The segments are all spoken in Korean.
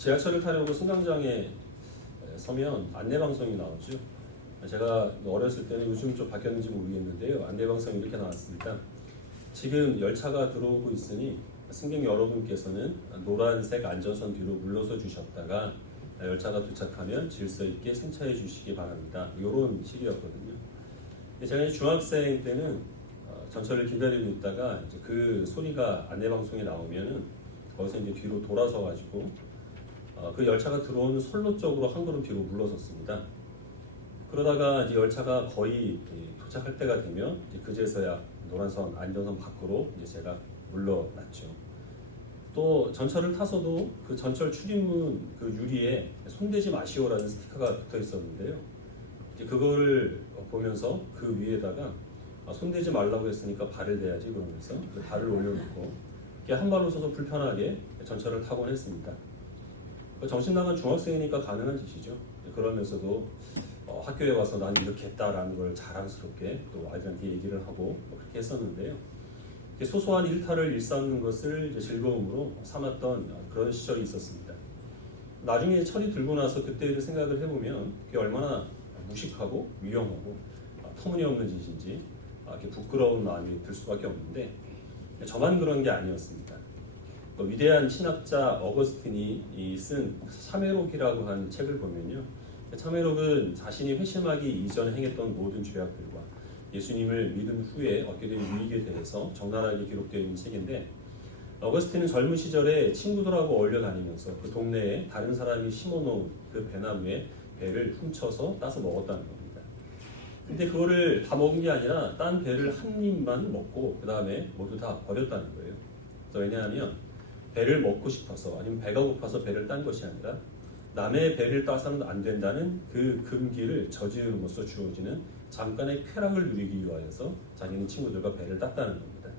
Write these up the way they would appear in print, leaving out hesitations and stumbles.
지하철을 타려고 승강장에 서면 안내방송이 나오죠. 제가 어렸을 때는 요즘 좀 바뀌었는지 모르겠는데요. 안내방송이 이렇게 나왔습니다. 지금 열차가 들어오고 있으니 승객 여러분께서는 노란색 안전선 뒤로 물러서 주셨다가 열차가 도착하면 질서 있게 승차해 주시기 바랍니다. 이런 식이었거든요. 제가 중학생 때는 전철을 기다리고 있다가 이제 그 소리가 안내방송에 나오면은 거기서 이제 뒤로 돌아서 가지고 그 열차가 들어오는 선로 쪽으로 한 걸음 뒤로 물러섰습니다. 그러다가 이제 열차가 거의 도착할 때가 되면 이제 그제서야 노란선 안전선 밖으로 이제 제가 물러났죠. 또 전철을 타서도 그 전철 출입문 그 유리에 손대지 마시오라는 스티커가 붙어 있었는데요. 이제 그거를 보면서 그 위에다가 손대지 말라고 했으니까 발을 대야지 그러면서 그 발을 올려놓고 한 발로 서서 불편하게 전철을 타곤 했습니다. 정신 나간 중학생이니까 가능한 짓이죠. 그러면서도 학교에 와서 난 이렇게 했다라는 걸 자랑스럽게 또 아이들한테 얘기를 하고 그렇게 했었는데요. 소소한 일탈을 일삼는 것을 즐거움으로 삼았던 그런 시절이 있었습니다. 나중에 철이 들고 나서 그때를 생각을 해보면 그게 얼마나 무식하고 위험하고 터무니없는 짓인지 이렇게 부끄러운 마음이 들 수밖에 없는데 저만 그런 게 아니었습니다. 위대한 신학자 어거스틴이 쓴 참회록이라고 한 책을 보면요. 참회록은 자신이 회심하기 이전에 행했던 모든 죄악들과 예수님을 믿은 후에 얻게 된 유익에 대해서 적나라하게 기록되어 있는 책인데 어거스틴은 젊은 시절에 친구들하고 어울려 다니면서 그 동네에 다른 사람이 심어놓은 그 배나무에 배를 훔쳐서 따서 먹었다는 겁니다. 근데 그거를 다 먹은 게 아니라 딴 배를 한 입만 먹고 그 다음에 모두 다 버렸다는 거예요. 왜냐하면 배를 먹고 싶어서 아니면 배가 고파서 배를 딴 것이 아니라 남의 배를 따서는 안 된다는 그 금기를 저지름으로써 주어지는 잠깐의 쾌락을 누리기 위하여서 자기는 친구들과 배를 땄다는 겁니다.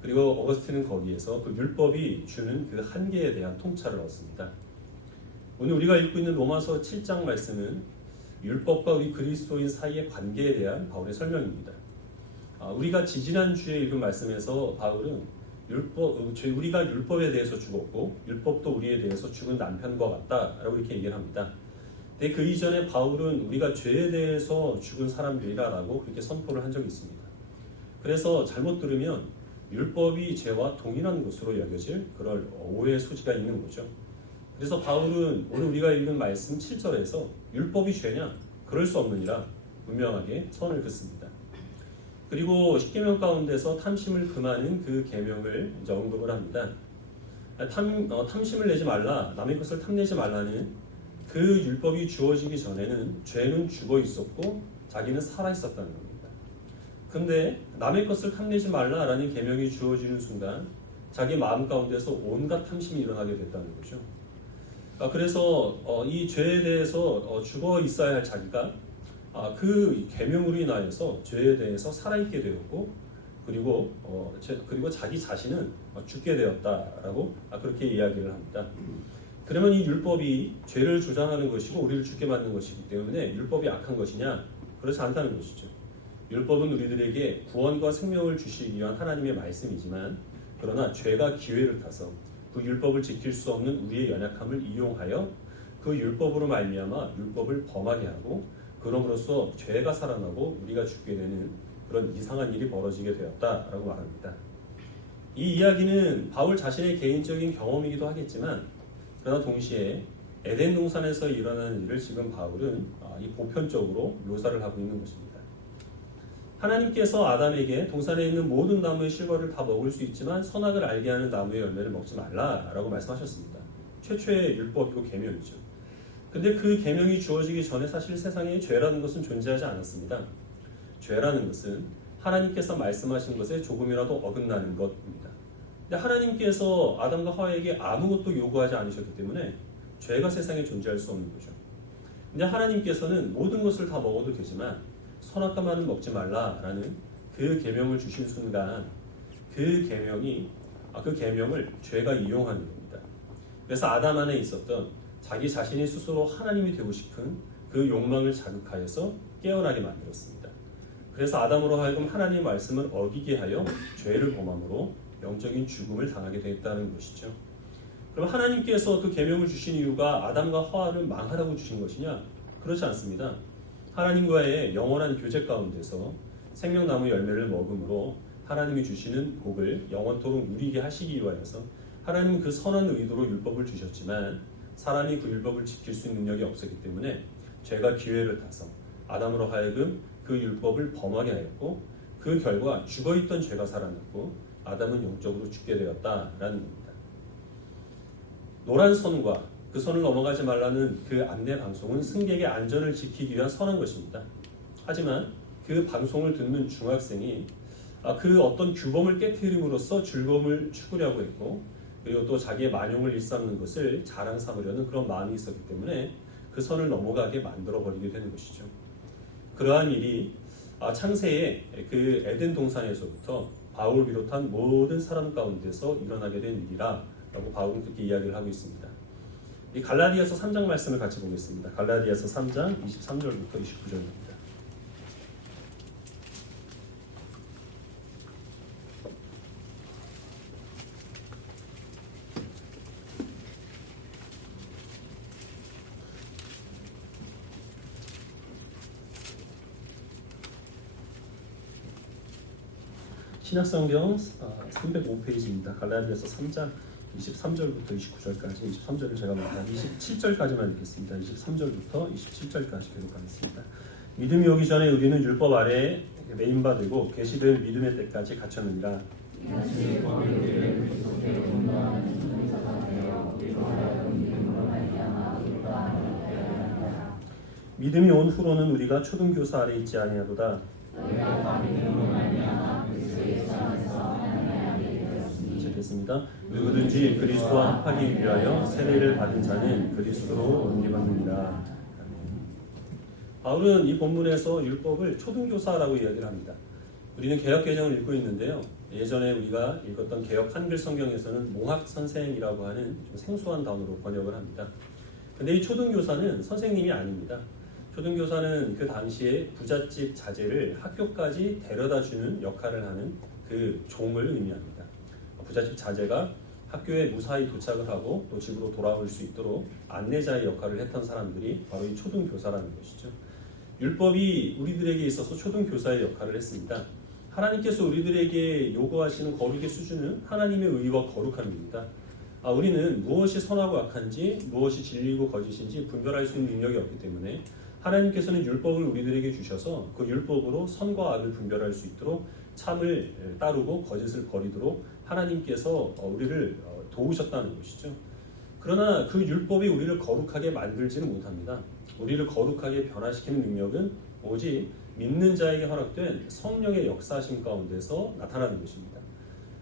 그리고 어거스틴은 거기에서 그 율법이 주는 그 한계에 대한 통찰을 얻습니다. 오늘 우리가 읽고 있는 로마서 7장 말씀은 율법과 우리 그리스도인 사이의 관계에 대한 바울의 설명입니다. 우리가 지지난주에 읽은 말씀에서 바울은 우리가 율법에 대해서 죽었고 율법도 우리에 대해서 죽은 남편과 같다라고 이렇게 얘기를 합니다. 근데 그 이전에 바울은 우리가 죄에 대해서 죽은 사람들이라고 그렇게 선포를 한 적이 있습니다. 그래서 잘못 들으면 율법이 죄와 동일한 것으로 여겨질 그럴 오해의 소지가 있는 거죠. 그래서 바울은 오늘 우리가 읽은 말씀 7절에서 율법이 죄냐? 그럴 수 없느니라 분명하게 선을 긋습니다. 그리고 십계명 가운데서 탐심을 금하는 그 계명을 이제 언급을 합니다. 탐심을 내지 말라, 남의 것을 탐내지 말라는 그 율법이 주어지기 전에는 죄는 죽어 있었고 자기는 살아 있었다는 겁니다. 근데 남의 것을 탐내지 말라라는 계명이 주어지는 순간 자기 마음 가운데서 온갖 탐심이 일어나게 됐다는 거죠. 그래서 이 죄에 대해서 죽어 있어야 할 자기가 그 계명으로 인하여서 죄에 대해서 살아있게 되었고 그리고 자기 자신은 죽게 되었다라고 그렇게 이야기를 합니다. 그러면 이 율법이 죄를 주장하는 것이고 우리를 죽게 만든 것이기 때문에 율법이 악한 것이냐? 그렇지 않다는 것이죠. 율법은 우리들에게 구원과 생명을 주시기 위한 하나님의 말씀이지만 그러나 죄가 기회를 타서 그 율법을 지킬 수 없는 우리의 연약함을 이용하여 그 율법으로 말미암아 율법을 범하게 하고 그럼으로써 죄가 살아나고 우리가 죽게 되는 그런 이상한 일이 벌어지게 되었다라고 말합니다. 이 이야기는 바울 자신의 개인적인 경험이기도 하겠지만 그러나 동시에 에덴 동산에서 일어나는 일을 지금 바울은 이 보편적으로 묘사를 하고 있는 것입니다. 하나님께서 아담에게 동산에 있는 모든 나무의 실과를 다 먹을 수 있지만 선악을 알게 하는 나무의 열매를 먹지 말라라고 말씀하셨습니다. 최초의 율법이고 계명이죠. 근데 그 계명이 주어지기 전에 사실 세상에 죄라는 것은 존재하지 않았습니다. 죄라는 것은 하나님께서 말씀하신 것에 조금이라도 어긋나는 것입니다. 근데 하나님께서 아담과 하와에게 아무것도 요구하지 않으셨기 때문에 죄가 세상에 존재할 수 없는 거죠. 근데 하나님께서는 모든 것을 다 먹어도 되지만 선악과만은 먹지 말라라는 그 계명을 주신 순간 그 계명을 죄가 이용하는 겁니다. 그래서 아담 안에 있었던 자기 자신이 스스로 하나님이 되고 싶은 그 욕망을 자극하여서 깨어나게 만들었습니다. 그래서 아담으로 하여금 하나님의 말씀을 어기게 하여 죄를 범함으로 영적인 죽음을 당하게 되었다는 것이죠. 그럼 하나님께서 그 계명을 주신 이유가 아담과 하와를 망하라고 주신 것이냐? 그렇지 않습니다. 하나님과의 영원한 교제 가운데서 생명나무 열매를 먹음으로 하나님이 주시는 복을 영원토록 누리게 하시기 위하여서 하나님은 그 선한 의도로 율법을 주셨지만 사람이 그 율법을 지킬 수 있는 능력이 없었기 때문에 죄가 기회를 타서 아담으로 하여금 그 율법을 범하게 하였고 그 결과 죽어있던 죄가 살아났고 아담은 영적으로 죽게 되었다라는 겁니다. 노란 선과 그 선을 넘어가지 말라는 그 안내 방송은 승객의 안전을 지키기 위한 선한 것입니다. 하지만 그 방송을 듣는 중학생이 그 어떤 규범을 깨트림으로써 즐거움을 추구려고 했고 그리고 또 자기의 만용을 일삼는 것을 자랑 삼으려는 그런 마음이 있었기 때문에 그 선을 넘어가게 만들어버리게 되는 것이죠. 그러한 일이 창세의 그 에덴 동산에서부터 바울을 비롯한 모든 사람 가운데서 일어나게 된 일이라고 바울은 그렇게 이야기를 하고 있습니다. 이 갈라디아서 3장 말씀을 같이 보겠습니다. 갈라디아서 3장 23절부터 29절입니다. 신약성경 305페이지입니다. 갈라디아서 3장 23절부터 29절까지 23절을 제가 먼저 27절까지만 읽겠습니다. 23절부터 27절까지 기록하겠습니다. 믿음이 오기 전에 우리는 율법 아래에 매인바 되고 계시될 믿음의 때까지 갇혔느니라. 믿음이 온 후로는 우리가 초등교사 아래 있지 아니하도다. 겠습니다. 누구든지 그리스도와 합하기 위하여 세례를 받은 자는 그리스도로 옮겨받느니라. 바울은 이 본문에서 율법을 초등교사라고 이야기를 합니다. 우리는 개역개정을 읽고 있는데요. 예전에 우리가 읽었던 개역 한글 성경에서는 몽학선생이라고 하는 좀 생소한 단어로 번역을 합니다. 근데 이 초등교사는 선생님이 아닙니다. 초등교사는 그 당시에 부잣집 자제를 학교까지 데려다주는 역할을 하는 그 종을 의미합니다. 부잣집 자제가 학교에 무사히 도착을 하고 또 집으로 돌아올 수 있도록 안내자의 역할을 했던 사람들이 바로 이 초등교사라는 것이죠. 율법이 우리들에게 있어서 초등교사의 역할을 했습니다. 하나님께서 우리들에게 요구하시는 거룩의 수준은 하나님의 의와 거룩함입니다. 우리는 무엇이 선하고 악한지 무엇이 진리고 거짓인지 분별할 수 있는 능력이 없기 때문에 하나님께서는 율법을 우리들에게 주셔서 그 율법으로 선과 악을 분별할 수 있도록 참을 따르고 거짓을 버리도록 하나님께서 우리를 도우셨다는 것이죠. 그러나 그 율법이 우리를 거룩하게 만들지는 못합니다. 우리를 거룩하게 변화시키는 능력은 오직 믿는 자에게 허락된 성령의 역사심 가운데서 나타나는 것입니다.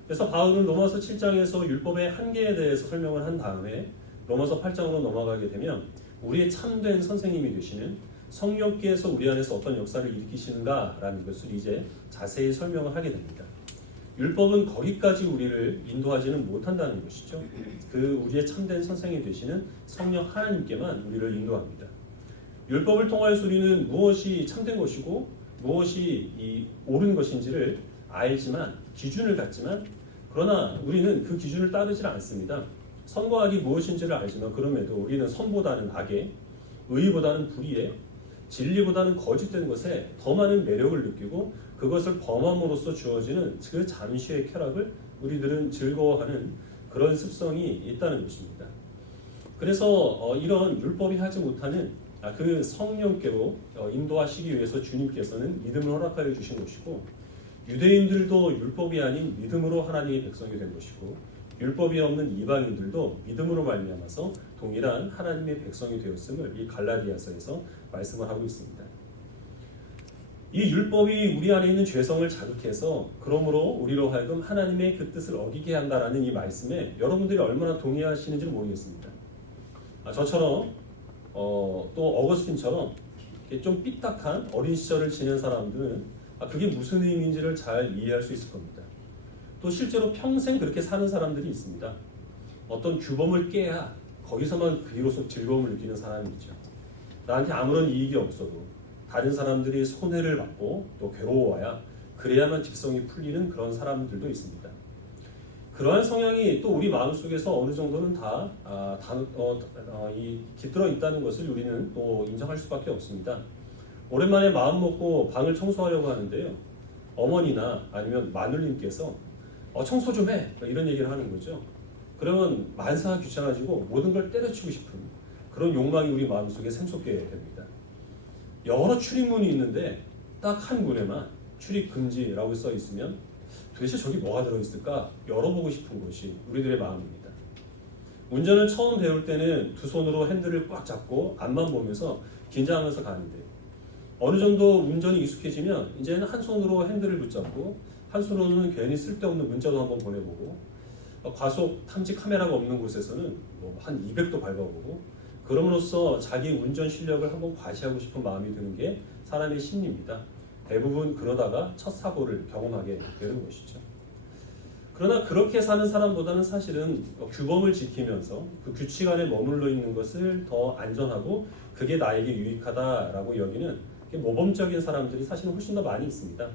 그래서 바울은 로마서 7장에서 율법의 한계에 대해서 설명을 한 다음에 로마서 8장으로 넘어가게 되면 우리의 참된 선생님이 되시는 성령께서 우리 안에서 어떤 역사를 일으키시는가라는 것을 이제 자세히 설명을 하게 됩니다. 율법은 거기까지 우리를 인도하지는 못한다는 것이죠. 그 우리의 참된 선생이 되시는 성령 하나님께만 우리를 인도합니다. 율법을 통하여서 우리는 무엇이 참된 것이고 무엇이 이 옳은 것인지를 알지만 기준을 갖지만 그러나 우리는 그 기준을 따르지 않습니다. 선과 악이 무엇인지를 알지만 그럼에도 우리는 선보다는 악에 의보다는 불의에 진리보다는 거짓된 것에 더 많은 매력을 느끼고 그것을 범함으로써 주어지는 그 잠시의 쾌락을 우리들은 즐거워하는 그런 습성이 있다는 것입니다. 그래서 이런 율법이 하지 못하는 그 성령께로 인도하시기 위해서 주님께서는 믿음을 허락하여 주신 것이고 유대인들도 율법이 아닌 믿음으로 하나님의 백성이 된 것이고 율법이 없는 이방인들도 믿음으로 말미암아서 동일한 하나님의 백성이 되었음을 이 갈라디아서에서 말씀을 하고 있습니다. 이 율법이 우리 안에 있는 죄성을 자극해서 그러므로 우리로 하여금 하나님의 그 뜻을 어기게 한다라는 이 말씀에 여러분들이 얼마나 동의하시는지 모르겠습니다. 저처럼 또 어거스틴처럼 좀 삐딱한 어린 시절을 지낸 사람들은 그게 무슨 의미인지를 잘 이해할 수 있을 겁니다. 또 실제로 평생 그렇게 사는 사람들이 있습니다. 어떤 규범을 깨야 거기서만 비로소 즐거움을 느끼는 사람이 있죠. 나한테 아무런 이익이 없어도 다른 사람들이 손해를 받고 또 괴로워야 그래야만 직성이 풀리는 그런 사람들도 있습니다. 그러한 성향이 또 우리 마음속에서 어느 정도는 깃들어 있다는 것을 우리는 또 인정할 수밖에 없습니다. 오랜만에 마음 먹고 방을 청소하려고 하는데요. 어머니나 아니면 마눌님께서 청소 좀 해! 이런 얘기를 하는 거죠. 그러면 만사가 귀찮아지고 모든 걸 때려치고 싶은 그런 욕망이 우리 마음속에 샘솟게 됩니다. 여러 출입문이 있는데 딱 한 문에만 출입 금지라고 써 있으면 도대체 저기 뭐가 들어있을까 열어보고 싶은 것이 우리들의 마음입니다. 운전을 처음 배울 때는 두 손으로 핸들을 꽉 잡고 앞만 보면서 긴장하면서 가는데 어느 정도 운전이 익숙해지면 이제는 한 손으로 핸들을 붙잡고 한 손으로는 괜히 쓸데없는 문자도 한번 보내보고 과속 탐지 카메라가 없는 곳에서는 한 200도 밟아보고 그럼으로써 자기 운전 실력을 한번 과시하고 싶은 마음이 드는 게 사람의 심리입니다. 대부분 그러다가 첫 사고를 경험하게 되는 것이죠. 그러나 그렇게 사는 사람보다는 사실은 규범을 지키면서 그 규칙 안에 머물러 있는 것을 더 안전하고 그게 나에게 유익하다라고 여기는 모범적인 사람들이 사실은 훨씬 더 많이 있습니다.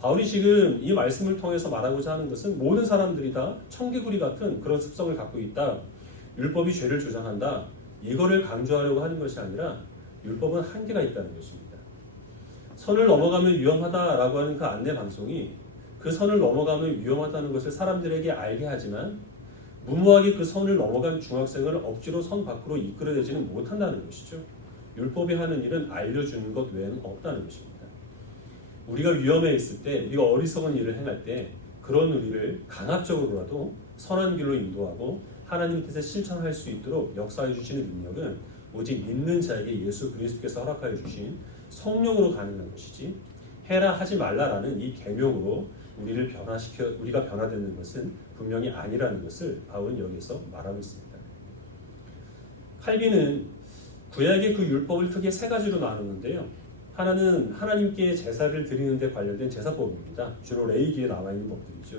바울이 지금 이 말씀을 통해서 말하고자 하는 것은 모든 사람들이 다 청개구리 같은 그런 습성을 갖고 있다. 율법이 죄를 주장한다. 이거를 강조하려고 하는 것이 아니라 율법은 한계가 있다는 것입니다. 선을 넘어가면 위험하다라고 하는 그 안내 방송이 그 선을 넘어가면 위험하다는 것을 사람들에게 알게 하지만 무모하게 그 선을 넘어간 중학생을 억지로 선 밖으로 이끌어내지는 못한다는 것이죠. 율법이 하는 일은 알려주는 것 외에는 없다는 것입니다. 우리가 위험해 있을 때, 우리가 어리석은 일을 행할 때 그런 우리를 강압적으로라도 선한 길로 인도하고 하나님 뜻에 실천할 수 있도록 역사해 주시는 능력은 오직 믿는 자에게 예수 그리스도께서 허락하여 주신 성령으로 가능한 것이지 해라 하지 말라라는 이 계명으로 우리가 변화되는 것은 분명히 아니라는 것을 바울은 여기서 말하고 있습니다. 칼빈은 구약의 그 율법을 크게 세 가지로 나누는데요. 하나는 하나님께 제사를 드리는 데 관련된 제사법입니다. 주로 레위기에 나와 있는 법들이죠.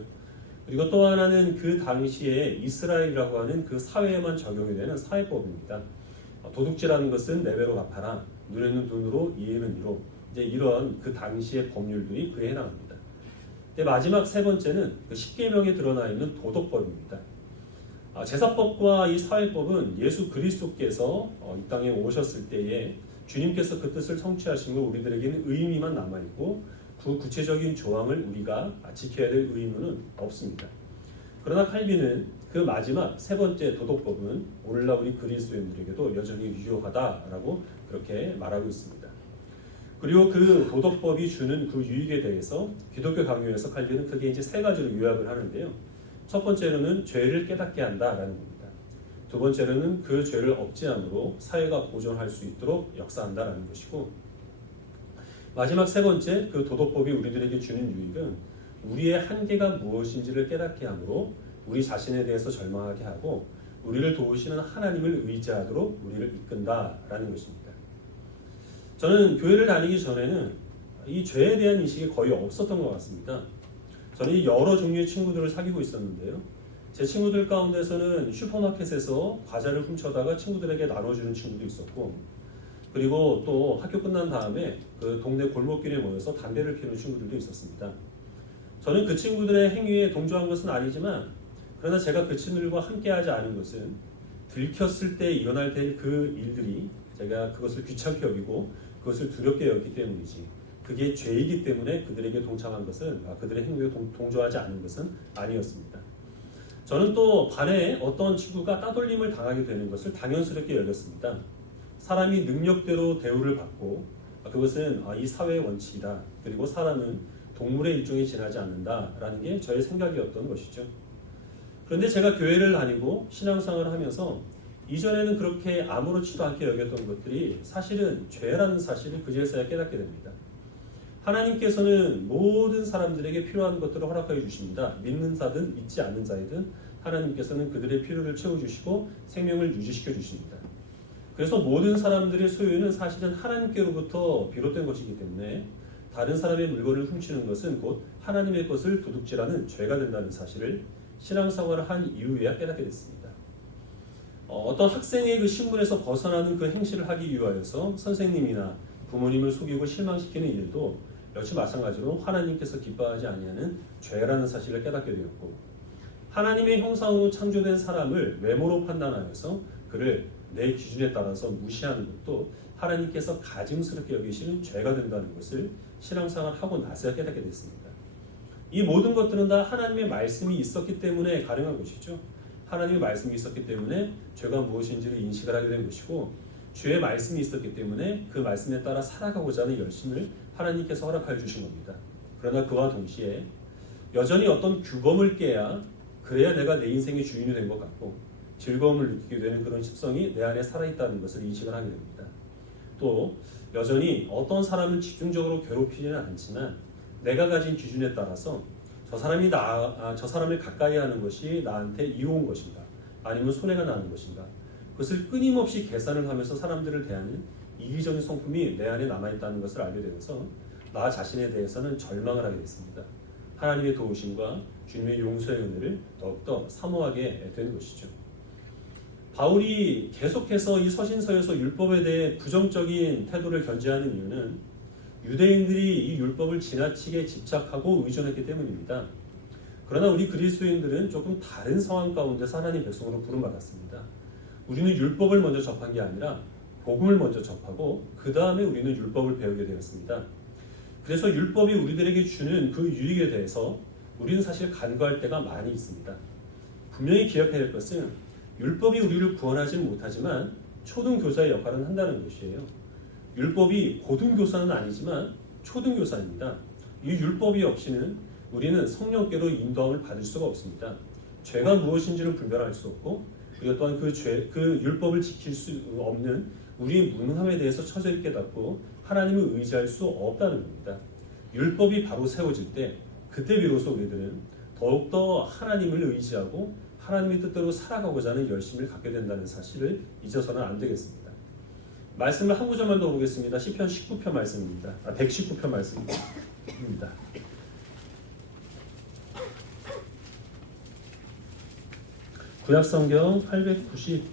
그리고 또 하나는 그 당시에 이스라엘이라고 하는 그 사회에만 적용이 되는 사회법입니다. 도둑질하는 것은 네 배로 갚아라. 눈에는 눈으로, 이에는 이로. 이제 이런 그 당시의 법률들이 그에 해당합니다. 마지막 세 번째는 그 십계명에 드러나 있는 도덕법입니다. 제사법과 이 사회법은 예수 그리스도께서 이 땅에 오셨을 때에 주님께서 그 뜻을 성취하신 걸 우리들에게는 의미만 남아있고 그 구체적인 조항을 우리가 지켜야 될 의무는 없습니다. 그러나 칼빈은 그 마지막 세 번째 도덕법은 오늘날 우리 그리스도인들에게도 여전히 유효하다라고 그렇게 말하고 있습니다. 그리고 그 도덕법이 주는 그 유익에 대해서 기독교 강요에서 칼빈은 크게 이제 세 가지로 요약을 하는데요. 첫 번째로는 죄를 깨닫게 한다라는 겁니다. 두 번째로는 그 죄를 억제함으로 사회가 보존할 수 있도록 역사한다라는 것이고 마지막 세 번째 그 도덕법이 우리들에게 주는 유익은 우리의 한계가 무엇인지를 깨닫게 함으로 우리 자신에 대해서 절망하게 하고 우리를 도우시는 하나님을 의지하도록 우리를 이끈다라는 것입니다. 저는 교회를 다니기 전에는 이 죄에 대한 인식이 거의 없었던 것 같습니다. 저는 여러 종류의 친구들을 사귀고 있었는데요. 제 친구들 가운데서는 슈퍼마켓에서 과자를 훔쳐다가 친구들에게 나눠주는 친구도 있었고 그리고 또 학교 끝난 다음에 그 동네 골목길에 모여서 담배를 피우는 친구들도 있었습니다. 저는 그 친구들의 행위에 동조한 것은 아니지만 그러나 제가 그 친구들과 함께하지 않은 것은 들켰을 때 일어날 그 일들이 제가 그것을 귀찮게 여기고 그것을 두렵게 여기기 때문이지 그게 죄이기 때문에 그들에게 동참한 것은 그들의 행위에 동조하지 않은 것은 아니었습니다. 저는 또 반에 어떤 친구가 따돌림을 당하게 되는 것을 당연스럽게 여겼습니다. 사람이 능력대로 대우를 받고 그것은 이 사회의 원칙이다. 그리고 사람은 동물의 일종에 지나지 않는다라는 게 저의 생각이었던 것이죠. 그런데 제가 교회를 다니고 신앙생활을 하면서 이전에는 그렇게 아무렇지도 않게 여겼던 것들이 사실은 죄라는 사실을 그제서야 깨닫게 됩니다. 하나님께서는 모든 사람들에게 필요한 것들을 허락하여 주십니다. 믿는 자든 믿지 않는 자이든 하나님께서는 그들의 필요를 채워주시고 생명을 유지시켜 주십니다. 그래서 모든 사람들의 소유는 사실은 하나님께로부터 비롯된 것이기 때문에 다른 사람의 물건을 훔치는 것은 곧 하나님의 것을 도둑질하는 죄가 된다는 사실을 신앙생활을 한 이후에야 깨닫게 됐습니다. 어떤 학생의 그 신분에서 벗어나는 그 행실을 하기 위하여서 선생님이나 부모님을 속이고 실망시키는 일도 역시 마찬가지로 하나님께서 기뻐하지 아니하는 죄라는 사실을 깨닫게 되었고 하나님의 형상으로 창조된 사람을 외모로 판단하여서 그를 내 기준에 따라서 무시하는 것도 하나님께서 가증스럽게 여기시는 죄가 된다는 것을 신앙생활을 하고 나서 깨닫게 됐습니다. 이 모든 것들은 다 하나님의 말씀이 있었기 때문에 가능한 것이죠. 하나님의 말씀이 있었기 때문에 죄가 무엇인지를 인식을 하게 된 것이고, 주의 말씀이 있었기 때문에 그 말씀에 따라 살아가고자 하는 열심을 하나님께서 허락하여 주신 겁니다. 그러나 그와 동시에 여전히 어떤 규범을 깨야 그래야 내가 내 인생의 주인이 된 것 같고 즐거움을 느끼게 되는 그런 습성이 내 안에 살아있다는 것을 인식을 하게 됩니다. 또 여전히 어떤 사람을 집중적으로 괴롭히지는 않지만 내가 가진 기준에 따라서 저 사람을 가까이 하는 것이 나한테 이로운 것인가 아니면 손해가 나는 것인가, 그것을 끊임없이 계산을 하면서 사람들을 대하는 이기적인 성품이 내 안에 남아있다는 것을 알게 되면서 나 자신에 대해서는 절망을 하게 됐습니다. 하나님의 도우심과 주님의 용서의 은혜를 더욱더 사모하게 된 것이죠. 바울이 계속해서 이 서신서에서 율법에 대해 부정적인 태도를 견지하는 이유는 유대인들이 이 율법을 지나치게 집착하고 의존했기 때문입니다. 그러나 우리 그리스도인들은 조금 다른 상황 가운데서 하나님 백성으로 부름받았습니다. 우리는 율법을 먼저 접한 게 아니라 복음을 먼저 접하고 그 다음에 우리는 율법을 배우게 되었습니다. 그래서 율법이 우리들에게 주는 그 유익에 대해서 우리는 사실 간과할 때가 많이 있습니다. 분명히 기억해야 할 것은 율법이 우리를 구원하지는 못하지만 초등교사의 역할은 한다는 것이에요. 율법이 고등교사는 아니지만 초등교사입니다. 이 율법이 없이는 우리는 성령께로 인도함을 받을 수가 없습니다. 죄가 무엇인지를 분별할 수 없고, 그리고 또한 그 율법을 지킬 수 없는 우리의 무능함에 대해서 처절히 깨닫고 하나님을 의지할 수 없다는 겁니다. 율법이 바로 세워질 때 그때 비로소 우리들은 더욱더 하나님을 의지하고 하나님의 뜻대로 살아가고자 하는 열심을 갖게 된다는 사실을 잊어서는 안 되겠습니다. 말씀을 한 구절만 더 보겠습니다. 시편 19편 말씀입니다. 119편 말씀입니다. 구약성경 890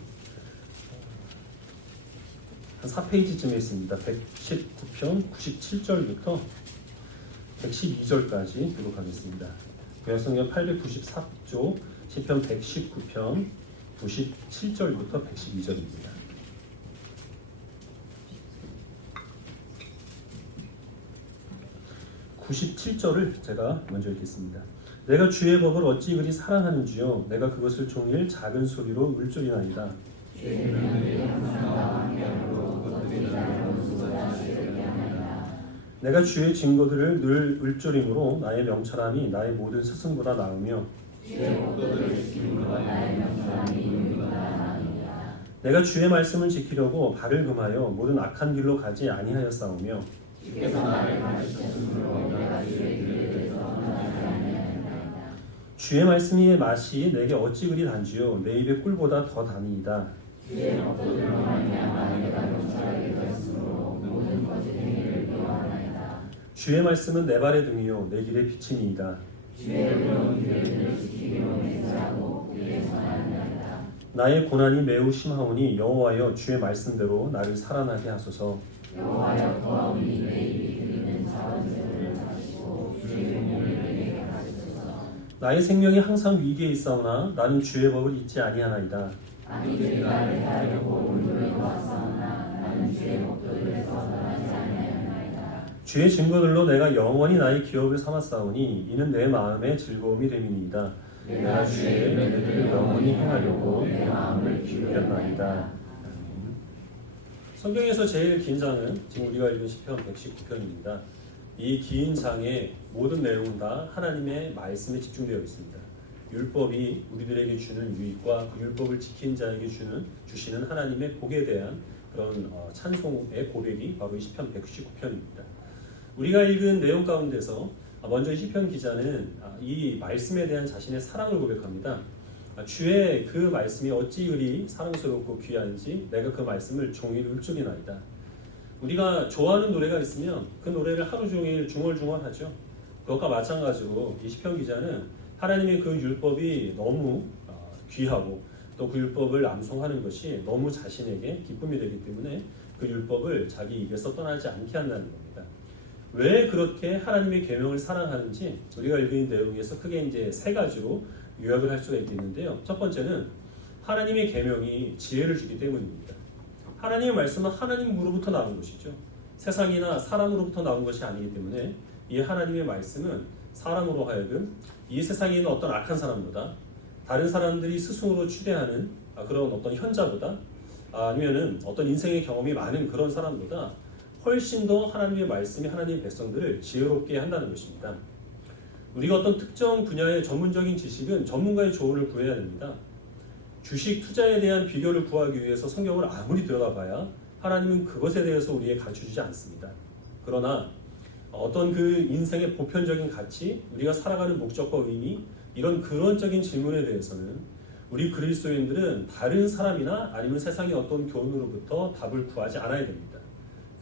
한 4페이지쯤에 있습니다. 119편 97절부터 112절까지 기록하겠습니다. 구약성경 894조 시편 119편 97절부터 112절입니다. 97절을 제가 먼저 읽겠습니다. 내가 주의 법을 어찌 그리 사랑하는지요, 내가 그것을 종일 작은 소리로 울조리나이다. 내가 주의 증거들을 늘 울조림으로 나의 명철함이 나의 모든 스승보다 나으며 내가 주의 말씀을 지키려고 발을 금하여 모든 악한 길로 가지 아니하였사오며 주의 말씀의 맛이 내게 어찌 그리 단지요, 내 입의 꿀보다 더 다니이다. 주의 말씀은 내 발의 등이요 내 길의 빛이니이다. 나의 고난이 매우 심하오니 여호와여 주의 말씀대로 나를 살아나게 하소서. 여호와여 도와오니 내 입이 드리는 자원들을 하시고 주의 공을 내게 하소서. 나의 생명이 항상 위기에 있사오나 나는 주의 법을 잊지 아니하나이다. 아니들이 나를 해하려고 울부짖어 왔사오나 나는 주의 법도를 떠나지 아니하나이다. 주의 증거들로 내가 영원히 나의 기업을 삼았사오니 이는 내 마음의 즐거움이 됨이니이다. 내가 주의 명령을 영원히 행하려고 내 마음을 기울였나이다. 성경에서 제일 긴 장은 지금 우리가 읽은 시편 119편입니다. 이 긴 장의 모든 내용은 다 하나님의 말씀에 집중되어 있습니다. 율법이 우리들에게 주는 유익과 그 율법을 지킨 자에게 주시는 하나님의 복에 대한 그런 찬송의 고백이 바로 이 시편 119편입니다. 우리가 읽은 내용 가운데서 먼저 이 시편 기자는 이 말씀에 대한 자신의 사랑을 고백합니다. 주의 그 말씀이 어찌 그리 사랑스럽고 귀한지 내가 그 말씀을 종일 울적이나이다. 우리가 좋아하는 노래가 있으면 그 노래를 하루 종일 중얼중얼하죠. 그것과 마찬가지로 이 시편 기자는 하나님의 그 율법이 너무 귀하고 또 그 율법을 암송하는 것이 너무 자신에게 기쁨이 되기 때문에 그 율법을 자기 입에서 떠나지 않게 한다는 겁니다. 왜 그렇게 하나님의 계명을 사랑하는지 우리가 읽은 내용에서 크게 이제 세 가지로 요약을 할 수가 있겠는데요. 첫 번째는 하나님의 계명이 지혜를 주기 때문입니다. 하나님의 말씀은 하나님으로부터 나온 것이죠. 세상이나 사람으로부터 나온 것이 아니기 때문에 이 하나님의 말씀은 사람으로 하여금 이 세상에 있는 어떤 악한 사람보다, 다른 사람들이 스승으로 추대하는 그런 어떤 현자보다, 아니면은 어떤 인생의 경험이 많은 그런 사람보다 훨씬 더 하나님의 말씀이 하나님의 백성들을 지혜롭게 한다는 것입니다. 우리가 어떤 특정 분야의 전문적인 지식은 전문가의 조언을 구해야 됩니다. 주식 투자에 대한 비결을 구하기 위해서 성경을 아무리 들여다봐야 하나님은 그것에 대해서 우리에게 가르쳐주지 않습니다. 그러나 어떤 그 인생의 보편적인 가치, 우리가 살아가는 목적과 의미, 이런 근원적인 질문에 대해서는 우리 그리스도인들은 다른 사람이나 아니면 세상의 어떤 교훈으로부터 답을 구하지 않아야 됩니다.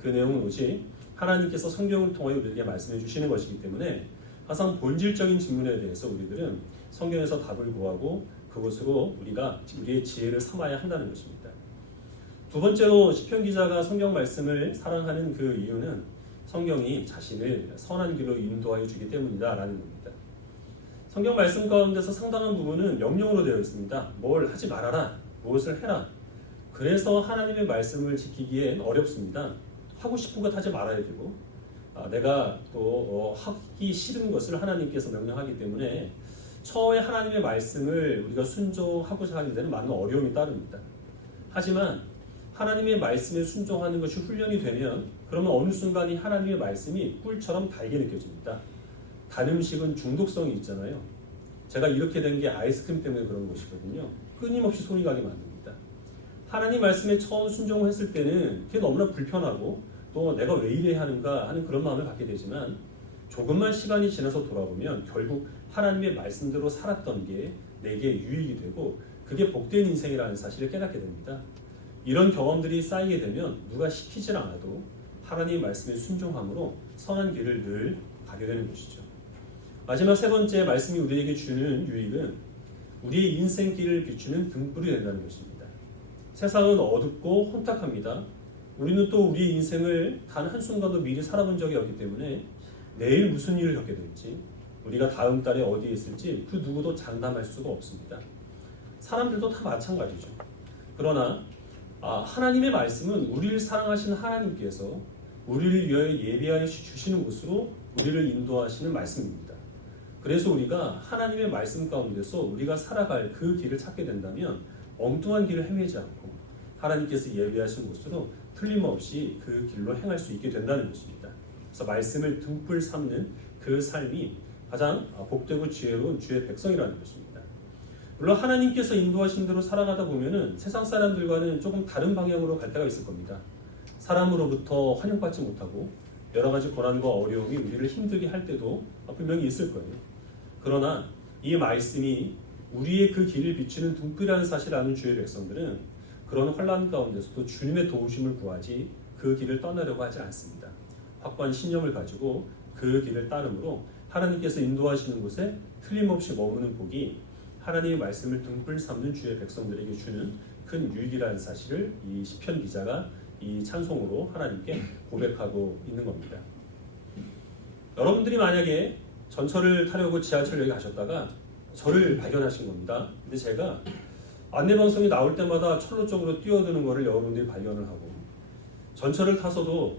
그 내용은 오직 하나님께서 성경을 통하여 우리에게 말씀해 주시는 것이기 때문에 항상 본질적인 질문에 대해서 우리들은 성경에서 답을 구하고 그것으로 우리가 우리의 지혜를 삼아야 한다는 것입니다. 두 번째로 시편 기자가 성경 말씀을 사랑하는 그 이유는 성경이 자신을 선한 길로 인도하여 주기 때문이다라는 겁니다. 성경 말씀 가운데서 상당한 부분은 명령으로 되어 있습니다. 뭘 하지 말아라, 무엇을 해라. 그래서 하나님의 말씀을 지키기엔 어렵습니다. 하고 싶은 것 하지 말아야 되고, 내가 또 하기 싫은 것을 하나님께서 명령하기 때문에 처음에 하나님의 말씀을 우리가 순종하고자 하는 데는 많은 어려움이 따릅니다. 하지만 하나님의 말씀에 순종하는 것이 훈련이 되면 그러면 어느 순간 이 하나님의 말씀이 꿀처럼 달게 느껴집니다. 단 음식은 중독성이 있잖아요. 제가 이렇게 된 게 아이스크림 때문에 그런 것이거든요. 끊임없이 손이 가게 만듭니다. 하나님 말씀에 처음 순종을 했을 때는 그게 너무나 불편하고 또 내가 왜 이래야 하는가 하는 그런 마음을 갖게 되지만 조금만 시간이 지나서 돌아보면 결국 하나님의 말씀대로 살았던 게 내게 유익이 되고 그게 복된 인생이라는 사실을 깨닫게 됩니다. 이런 경험들이 쌓이게 되면 누가 시키질 않아도 하나님의 말씀에 순종함으로 선한 길을 늘 가게 되는 것이죠. 마지막 세 번째 말씀이 우리에게 주는 유익은 우리의 인생길을 비추는 등불이 된다는 것입니다. 세상은 어둡고 혼탁합니다. 우리는 또 우리의 인생을 단 한순간도 미리 살아본 적이 없기 때문에 내일 무슨 일을 겪게 될지, 우리가 다음 달에 어디에 있을지 그 누구도 장담할 수가 없습니다. 사람들도 다 마찬가지죠. 그러나 하나님의 말씀은 우리를 사랑하시는 하나님께서 우리를 위하여 예비하여 주시는 곳으로 우리를 인도하시는 말씀입니다. 그래서 우리가 하나님의 말씀 가운데서 우리가 살아갈 그 길을 찾게 된다면 엉뚱한 길을 헤매지 않고 하나님께서 예비하신 곳으로 틀림없이 그 길로 행할 수 있게 된다는 것입니다. 그래서 말씀을 등불 삼는 그 삶이 가장 복되고 지혜로운 주의 백성이라는 것입니다. 물론 하나님께서 인도하신 대로 살아가다 보면은 세상 사람들과는 조금 다른 방향으로 갈 때가 있을 겁니다. 사람으로부터 환영받지 못하고 여러 가지 고난과 어려움이 우리를 힘들게 할 때도 분명히 있을 거예요. 그러나 이 말씀이 우리의 그 길을 비추는 등불이라는 사실을 아는 주의 백성들은 그런 혼란 가운데서도 주님의 도우심을 구하지 그 길을 떠나려고 하지 않습니다. 확고한 신념을 가지고 그 길을 따름으로 하나님께서 인도하시는 곳에 틀림없이 머무는 복이 하나님의 말씀을 등불 삼는 주의 백성들에게 주는 큰 유익이라는 사실을 이 시편 기자가 이 찬송으로 하나님께 고백하고 있는 겁니다. 여러분들이 만약에 전철을 타려고 지하철역에 가셨다가 저를 발견하신 겁니다. 근데 제가 안내방송이 나올 때마다 철로 쪽으로 뛰어드는 것을 여러분들이 발견을 하고 전철을 타서도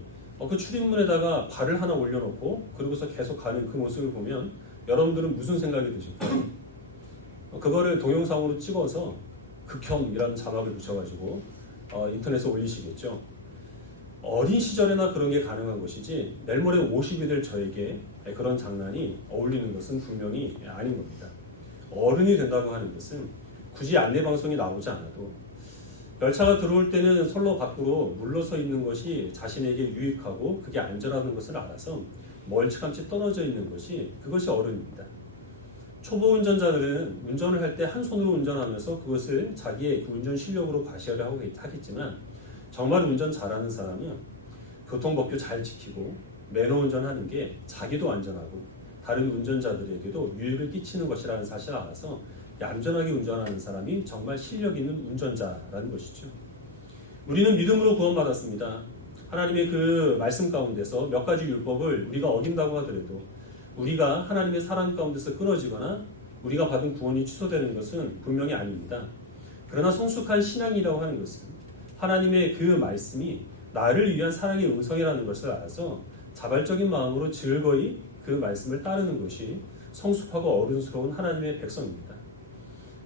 그 출입문에다가 발을 하나 올려놓고 그러고서 계속 가는 그 모습을 보면 여러분들은 무슨 생각이 드실까요? 그거를 동영상으로 찍어서 극혐이라는 자막을 붙여가지고 인터넷에 올리시겠죠. 어린 시절에나 그런 게 가능한 것이지 내일 모레 50이 될 저에게 그런 장난이 어울리는 것은 분명히 아닌 겁니다. 어른이 된다고 하는 것은 굳이 안내방송이 나오지 않아도 열차가 들어올 때는 선로 밖으로 물러서 있는 것이 자신에게 유익하고 그게 안전하다는 것을 알아서 멀찌감치 떨어져 있는 것이 그것이 어른입니다. 초보 운전자들은 운전을 할 때 한 손으로 운전하면서 그것을 자기의 그 운전 실력으로 과시하려 하겠지만 정말 운전 잘하는 사람은 교통법규 잘 지키고 매너 운전하는 게 자기도 안전하고 다른 운전자들에게도 유익을 끼치는 것이라는 사실을 알아서 얌전하게 운전하는 사람이 정말 실력 있는 운전자라는 것이죠. 우리는 믿음으로 구원받았습니다. 하나님의 그 말씀 가운데서 몇 가지 율법을 우리가 어긴다고 하더라도 우리가 하나님의 사랑 가운데서 끊어지거나 우리가 받은 구원이 취소되는 것은 분명히 아닙니다. 그러나 성숙한 신앙이라고 하는 것은 하나님의 그 말씀이 나를 위한 사랑의 음성이라는 것을 알아서 자발적인 마음으로 즐거이 그 말씀을 따르는 것이 성숙하고 어른스러운 하나님의 백성입니다.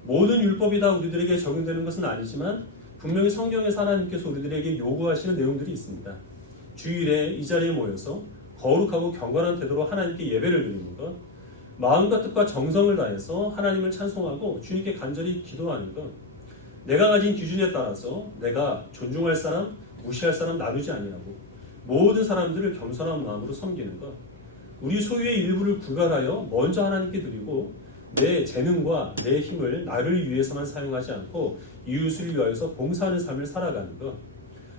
모든 율법이 다 우리들에게 적용되는 것은 아니지만 분명히 성경에서 하나님께서 우리들에게 요구하시는 내용들이 있습니다. 주일에 이 자리에 모여서 거룩하고 경건한 태도로 하나님께 예배를 드리는 것, 마음과 뜻과 정성을 다해서 하나님을 찬송하고 주님께 간절히 기도하는 것, 내가 가진 기준에 따라서 내가 존중할 사람, 무시할 사람 나누지 아니하고 모든 사람들을 겸손한 마음으로 섬기는 것, 우리 소유의 일부를 구별하여 먼저 하나님께 드리고 내 재능과 내 힘을 나를 위해서만 사용하지 않고 이웃을 위하여서 봉사하는 삶을 살아가는 것,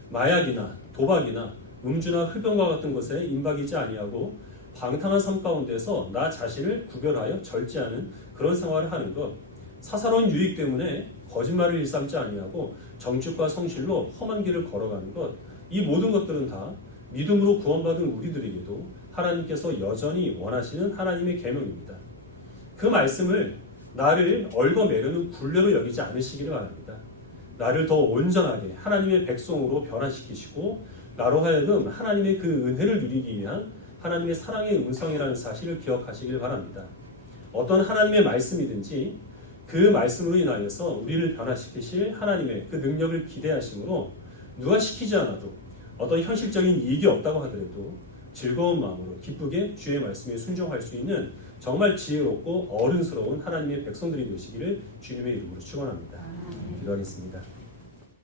마약이나 도박이나 음주나 흡연과 같은 것에 임박이지 아니하고 방탕한 삶 가운데서 나 자신을 구별하여 절제하는 그런 생활을 하는 것, 사사로운 유익 때문에 거짓말을 일삼지 아니하고 정직과 성실로 험한 길을 걸어가는 것, 이 모든 것들은 다 믿음으로 구원받은 우리들에게도 하나님께서 여전히 원하시는 하나님의 계명입니다. 그 말씀을 나를 얽어매르는 굴레로 여기지 않으시기를 바랍니다. 나를 더 온전하게 하나님의 백성으로 변화시키시고 나로 하여금 하나님의 그 은혜를 누리기 위한 하나님의 사랑의 음성이라는 사실을 기억하시길 바랍니다. 어떤 하나님의 말씀이든지 그 말씀으로 인하여서 우리를 변화시키실 하나님의 그 능력을 기대하심으로 누가 시키지 않아도 어떤 현실적인 이익이 없다고 하더라도 즐거운 마음으로 기쁘게 주의 말씀에 순종할 수 있는 정말 지혜롭고 어른스러운 하나님의 백성들이 되시기를 주님의 이름으로 축원합니다. 기도하겠습니다.